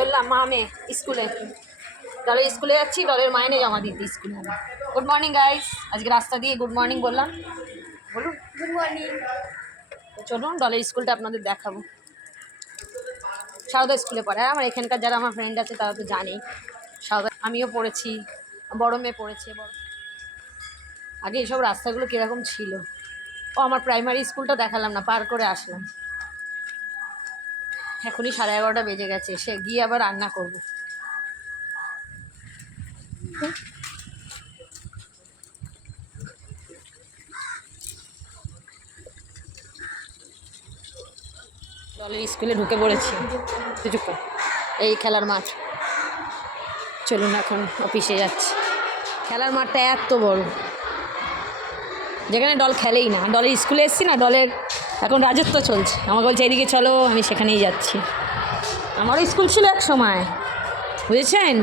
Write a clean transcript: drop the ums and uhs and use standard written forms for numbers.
চললাম মা মেয়ে স্কুলে। ডলের স্কুলে যাচ্ছি, ডলের মাইনে জমা দিতে স্কুলে। গুড মর্নিং গাইস, আজকে রাস্তা দিয়ে গুড মর্নিং বললাম, বলুন গুড মর্নিং। চলুন ডলের স্কুলটা আপনাদের দেখাবো। সারদা স্কুলে পড়ে, আমার এখানকার যারা আমার ফ্রেন্ড আছে তারা তো জানেই সারদা। আমিও পড়েছি, বড় মেয়ে পড়েছে। আগে এইসব রাস্তাগুলো কীরকম ছিল। ও আমার প্রাইমারি স্কুলটা দেখালাম না, পার করে আসলাম। এখনই 11:30 বেজে গেছে, সে গিয়ে আবার রান্না করব। ডলের স্কুলে ঢুকে পড়েছি। চুপ কর, এই খেলার মাঠ। চলুন এখন অফিসে যাচ্ছি। খেলার মাঠটা এত বড়, যেখানে ডল খেলেই না। ডলের স্কুলে এসেছি না, ডলের এখন রাজত্ব চলছে। আমাকে বলছে এদিকে চলো, আমি সেখানেই যাচ্ছি। আমারও স্কুল ছিল এক সময়, বুঝেছেন।